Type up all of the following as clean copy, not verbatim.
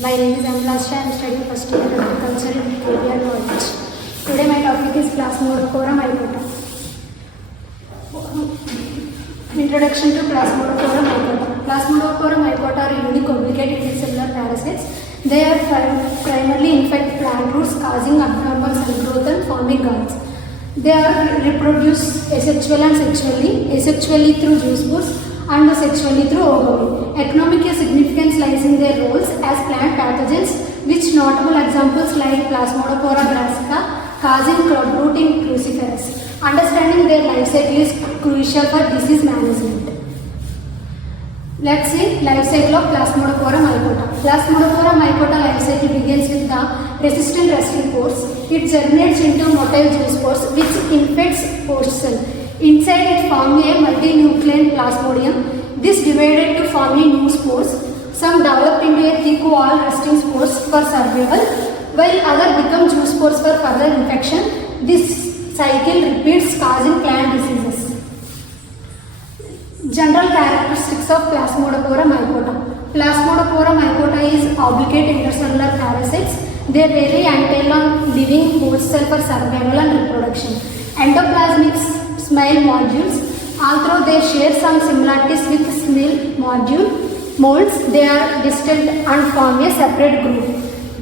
My name is Lasya M. studying first year agriculture in KBR College. Today my topic is Plasmodiophoromycota. Introduction to Plasmodiophoromycota. Plasmodiophoromycota are unique obligate unicellular parasites. They are primarily infect plant roots, causing abnormal cell growth and forming galls. They are reproduced asexual and asexually through juice pores and sexually through ovary. Economic significance lies in their roles as plant pathogens, which notable examples like Plasmodiophorum brassica, causing clubroot in cruciferous. Understanding their life cycle is crucial for disease management. Let's see life cycle of Plasmodiophoromycota. Plasmodiophoromycota life cycle begins with the resistant resting pores. It germinates into motile juice pores, which infects host cell. Inside it forms a multinucleate plasmodium. This divided to form a new spores. Some develop into a thick wall resting spores for survival, while others become juice spores for further infection. This cycle repeats, causing plant diseases. General characteristics of Plasmodiophoromycota. Plasmodiophoromycota is obligate intercellular parasites. They rely entail on living host cell for survival and reproduction. Endoplasmic smile modules. Although they share some similarities with smile molds, they are distinct and form a separate group.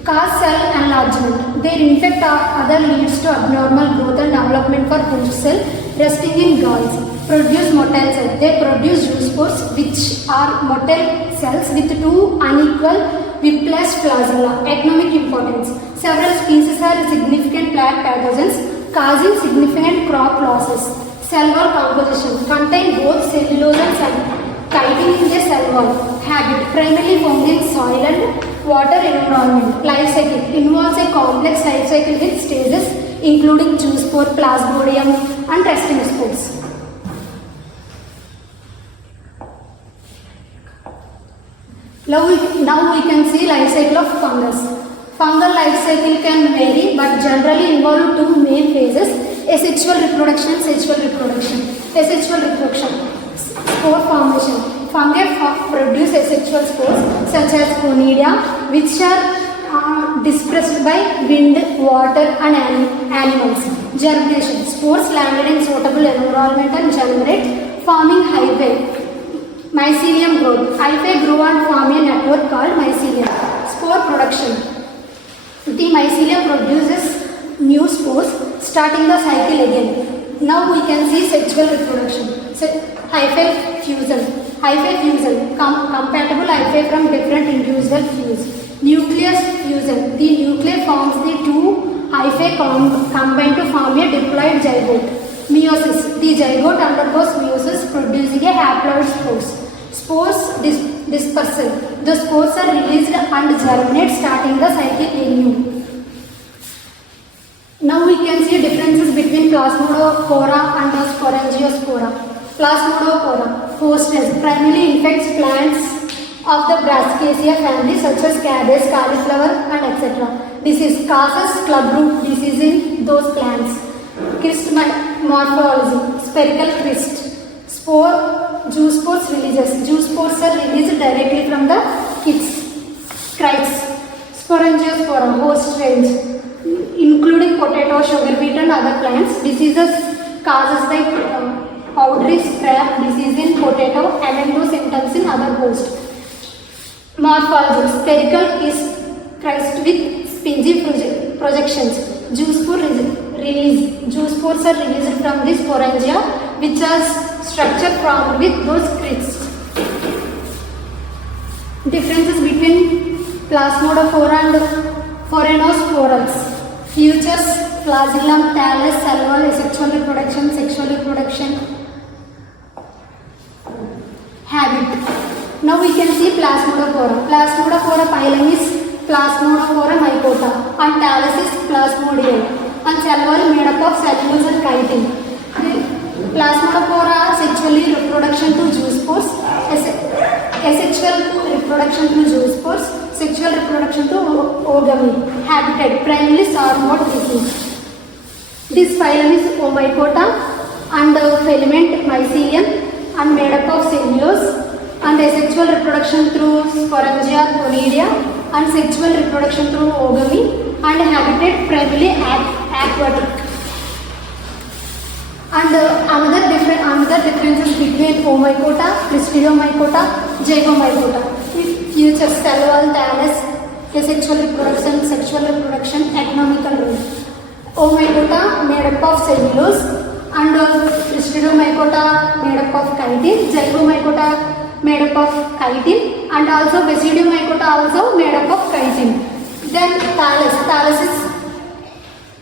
Cause cell enlargement. Their infect other leads to abnormal growth and development for host cell resting in galls. Produce motile cells. They produce juice pores, which are motile cells with two unequal whiplash flagella. Economic importance. Several species are significant plant pathogens, causing significant crop losses. Cell wall composition. Contain both cellulose and chitin in the cell wall. Habit. Primarily found in soil and water environment. Life cycle. Involves a complex life cycle with stages including juice pore, plasmodium and resting spores. Now we can see life cycle of fungus. Fungal life cycle can vary but generally involve two main phases: asexual reproduction and sexual reproduction. Asexual reproduction, spore formation. Fungi produce asexual spores such as conidia, which are dispersed by wind, water and animals. Germination. Spores landed in suitable environment and germinate, forming hyphae. Mycelium growth. Hyphae grow and form a network called mycelium. Spore production. The mycelium produces new spores, starting the cycle again. Now we can see sexual reproduction. So, hyphae fusion. Hyphae fusion. Compatible hyphae from different individual fuse. Nucleus fusion. The nucleus forms the two hyphae combined to form a diploid zygote. Meiosis. The zygote undergoes meiosis, producing a haploid spores. Spores dispersal. The spores are released and germinate, starting the cycle anew. Now we can see differences between Plasmodophora and Sporangiospora. Plasmodophora, hostess, primarily infects plants of the Brassicaceae family such as cabbage, cauliflower and etc. Disease causes clubroot disease in those plants. Cyst morphology, spherical cyst. Spore, juice pores releases. Juice pores are released directly from the cysts. Sporangiospora, host range, including potato, sugar beet and other plants. Diseases causes like powdery scrap disease in potato and endo symptoms in other host. Morphology, spherical cyst with spingy projections. Juice pore release. Juice pores are released from the sporangia, which has structure formed with those cysts. Differences between Plasmodophora and Phorenosphorals. Features: flagellum, thallus, cell wall, asexual reproduction, sexual reproduction. Habit. Now we can see Plasmodophora. Plasmodophora phylum is Plasmodiophoromycota and thallus is Plasmodium. And cell wall made up of cellulose and chitin. Plasmodophora are sexually reproduction to juice pores, asexual reproduction to juice pores, sexual reproduction to ogamy. Habitat primarily sour-mode disease. This phylum is Omycota and filament mycelium and made up of cellulose, and asexual reproduction through sporangia, conidia, and sexual reproduction through ogamy and habitat primarily aquatic. And another differences between Omycota, Plasmodiomycota, Zygomycota. Future cell wall, thallus, asexual reproduction, sexual reproduction, economical role. Omycota made up of cellulose and Plasmodiomycota made up of chitin, Zygomycota made up of chitin, and also Basidiomycota also made up of chitin. Then thallus is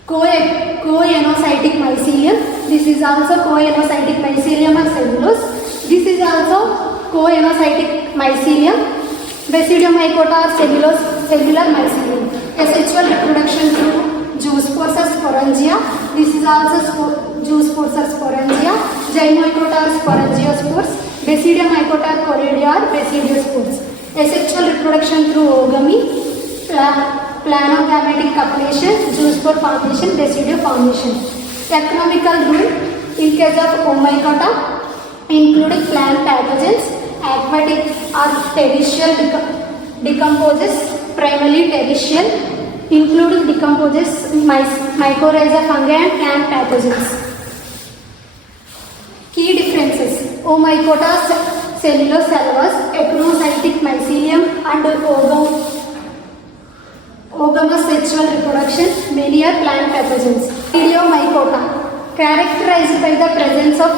coenocytic mycelium. This is also coenocytic mycelium of cellulose. This is also coenocytic mycelium. Basidiomycota or cellular mycelium. Asexual reproduction through zoospores sporangia. This is also zoospores sporangia. Zygomycota or sporangiospores. Basidiomycota or choridia or basidiospores. Asexual reproduction through ogamy. Planogametic copulation, zoospore formation, basidio formation. Economical rule in case of Omycota, including plant pathogens, aquatic or terrestrial decomposes, primarily terrestrial, including decomposes mycorrhiza, fungi and plant pathogens. Key differences: Omycota cellulose cellulose, echinocytic mycelium and ogamous sexual reproduction, many are plant pathogens. Plasmodiomycota, characterized by the presence of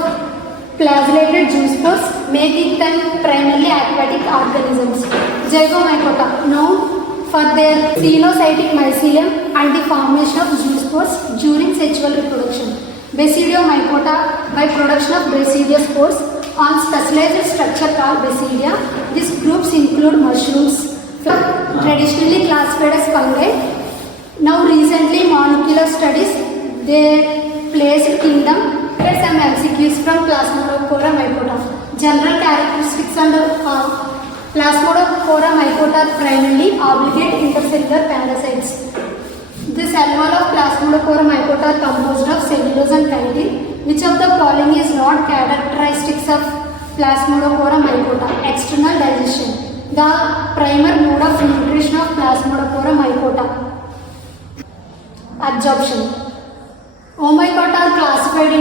flagellated zoospores, making them primarily aquatic organisms. Zygomycota, known for their cenocytic mycelium and the formation of zoospores during sexual reproduction. Basidiomycota, by production of basidiospores on specialized structure called basidia. These groups include mushrooms, traditionally classified as fungi. Now recently molecular studies they placed kingdom. Here's some MCQs from Plasmodiophoromycota. General characteristics under Plasmodiophoromycota are primarily obligate intercellular parasites. The cell wall of Plasmodiophoromycota are composed of cellulose and chitin. Which of the following is not characteristics of Plasmodiophoromycota? External digestion. The primer mode of nutrition of Plasmodiophoromycota. Absorption. Omycota are classified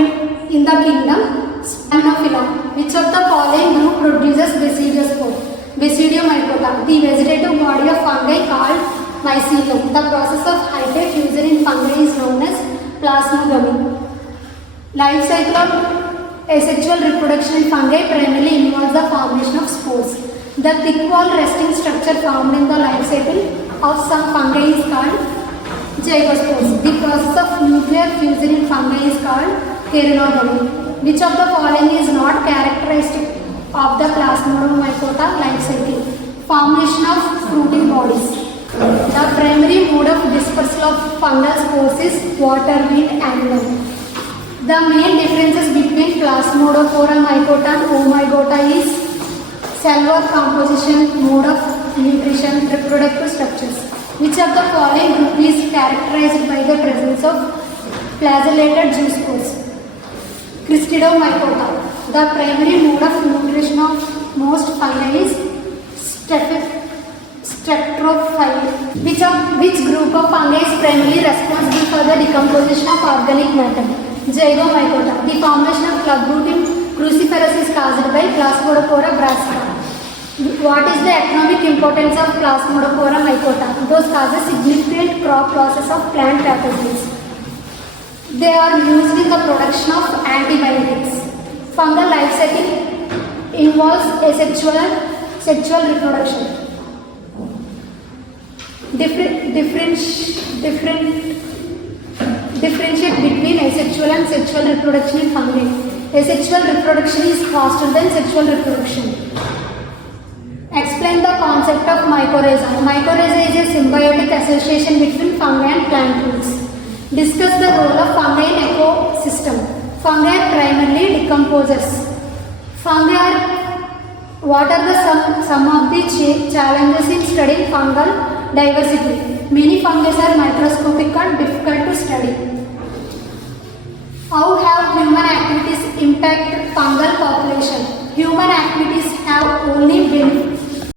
in the kingdom Sphagnophylla. Which of the following group produces basidiospore? Basidiomycota, the vegetative body of fungi called mycelium. The process of hyphae in fungi is known as plasmogamy. Life cycle of asexual reproduction in fungi primarily involves the formation of spores. The thick wall resting structure formed in the life cycle of some fungi is called zygospores. The process of nuclear fusion in fungi is called keratogamy. Which of the following is not characteristic of the Plasmodiomycota life cycle? Formation of fruiting bodies. The primary mode of dispersal of fungal spores is water, wind, and the main differences between Plasmodiophoromycota and Omycota is cell wall composition, mode of nutrition, reproductive structures. Which of the following group is characterized by the presence of flagellated zoospores? Cristidomycota. The primary mode of nutrition of most fungi is streptophyte. Which group of fungi is primarily responsible for the decomposition of organic matter? Zygomycota. The formation of clubroot in cruciferous is caused by Plasmodophora brassica. What is the economic importance of Plasmodiophoromycota? Those causes significant crop losses of plant pathogens. They are used in the production of antibiotics. Fungal life cycle involves asexual and sexual reproduction. Differentiate between asexual and sexual reproduction in fungi. Asexual reproduction is faster than sexual reproduction. Explain the concept of mycorrhiza. Mycorrhiza is a symbiotic association between fungi and plant roots. Discuss the role of fungi in ecosystem. Fungi are primarily decomposers. What are the some of the challenges in studying fungal diversity? Many fungi are microscopic and difficult to study. How have human activities impacted fungal population? Human activities have only